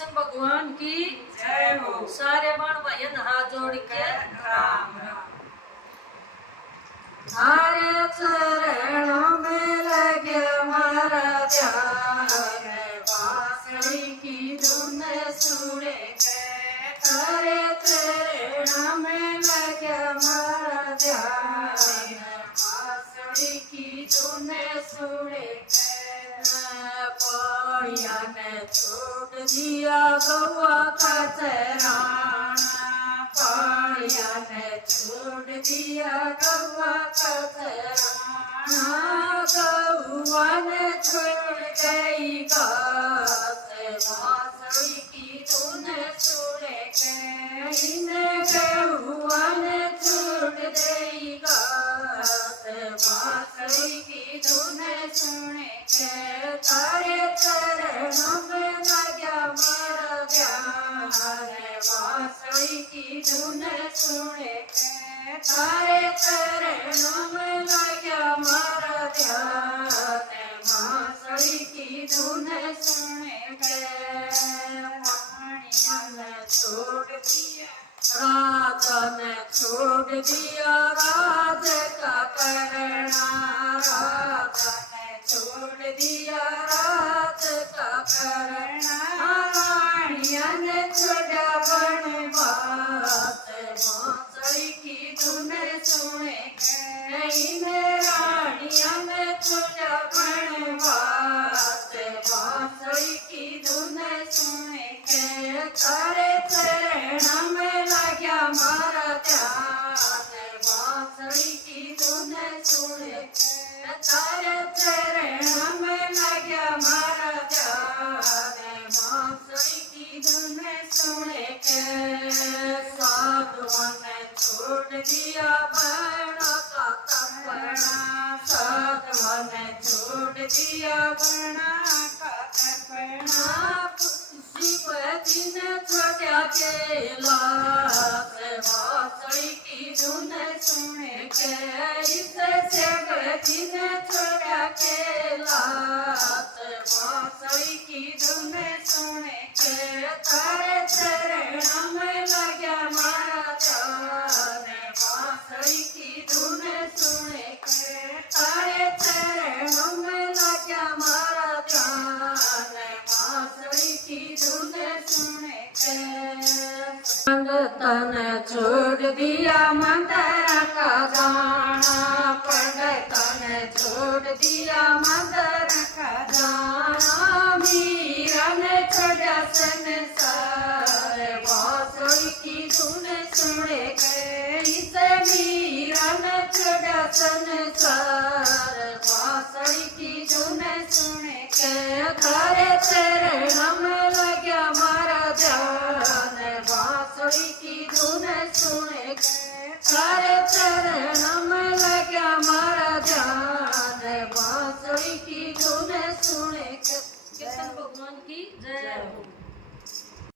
कृष्ण भगवान की जय हो। सारे बाण भाइयों हाथ जोड़ के राम राम। हरे चरणों में लगे मारा ध्यान, बांसुरी की धुन सुने के। हरे चरणों में लगे मारा ध्यान, बांसुरी की धुन सुने के। पौड़िया ने छोड़ दिया गौआ का चराना, पौड़िया ने छोड़ दिया गौआ का चराना। गौआ ने छोड़ गई घास, बांसुरी की धुन सुने के। गौआ ने छोड़ गई घास, बांसुरी की धुन सुने के। तारे चरणों में लगा मारा ध्यान, बांसुरी की धुन सुने के। तारे चरणों में लगा मारा ध्यान, बांसुरी की धुन सुने के। पानिया ने छोड़ दिया राजा ने छोड़ दिया राज का करना, राजा ने छोड़ दिया राज का करना। रानिया ने छोड़ा वनवास, बांसुरी की धुन सुने के। रानिया ने छोड़ा वनवास, बांसुरी की धुन सुने के। तारे चरणों में लगा मारा ध्यान, बांसुरी की धुन सुने के। तारे चरणों में लगा मारा ध्यान, बांसुरी की धुन सुने के। साधुओं ने छोड़ दिया वर्णों का कपड़ा, साधुओं ने छोड़ दिया वर्णों का कपड़ा। शिवजी ने छोड़ा कैलाश, बांसुरी की धुन सुने के। शिवजी ने छोड़ा कैलाश, बांसुरी की धुन सुने के। तारे चरणों में लगा मारा ध्यान, बांसुरी की धुन सुने के। तारे चरणों में लगा मारा ध्यान, बांसुरी की धुन सुने के। संगतन छोड़ दिया मंदिर का जाना, पंडितन छोड़ दिया मंदिर का जाना। मीरा ने छोड़ा संसार, बांसुरी की धुन सुने के। इसे मीरा ने छोड़ा संसार, बांसुरी की धुन सुने के। तारे चरणों में लगा मारा ध्यान, बांसुरी की धुन सुने के। तारे चरणों में लगा मारा ध्यान, बांसुरी की धुन सुने के। कृष्ण भगवान की जय हो।